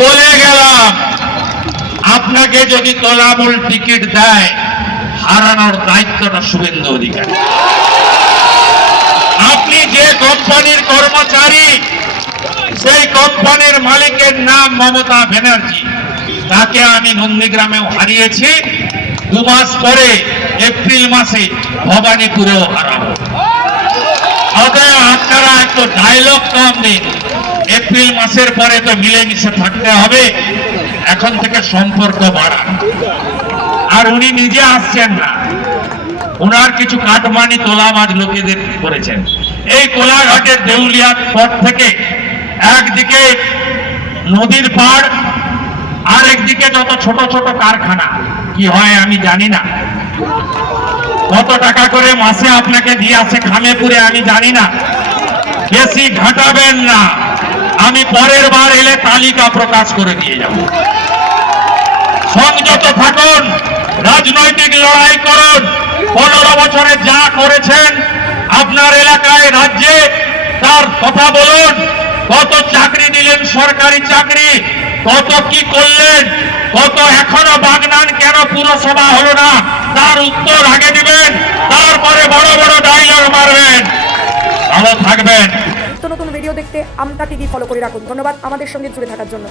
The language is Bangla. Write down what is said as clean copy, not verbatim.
বলে গেলাম, আপনাকে যদি তলামূল টিকিট দেয়, হারানোর দায়িত্বটা শুভেন্দু অধিকারী। আপনি যে কোম্পানির কর্মচারী, সেই কোম্পানির মালিকের নাম মমতা ব্যানার্জি, তাকে আমি নন্দীগ্রামেও হারিয়েছি। 2 মাস পরে এপ্রিল মাসে ভবানীপুরেও হারাবো। অতএব আপনারা একটু ডায়লগ কম দিন। এপ্রিল মাসের পরে তো মিলেমিশে থাকতে হবে, এখন থেকে সম্পর্ক বাড়ান। আর উনি নিজে আসছেন না, ওনার কিছু কাটমানি তোলামাজ লোকেদের করেছেন। এই কোলাঘাটের দেউলিয়ার পর থেকে একদিকে নদীর পাড়, আর একদিকে যত ছোট ছোট কারখানা, কি হয় আমি জানি না, কত টাকা করে মাসে আপনাকে দিয়ে আসে খামেপুরে আমি জানি না। বেশি ঘাটাবেন না, আমি পরের বার এলে তালিকা প্রকাশ করে দিয়ে যাব। সংযত থাকুন, রাজনৈতিক লড়াই করুন। 15 বছরে যা করেছেন আপনার এলাকায়, রাজ্যে, তার কথা বলুন। কত চাকরি দিলেন, সরকারি চাকরি, কত কি করলেন, কত এখনো বাগনান কেন পুরসভা হলো না, তার উত্তর আগে দিবেন, তারপরে বড় বড় ডায়লগ মারবেন। ভালো থাকবেন। নতুন ভিডিও দেখতে আমতা টিভি ফলো করে রাখুন। ধন্যবাদ আমাদের সঙ্গে জুড়ে থাকার জন্য।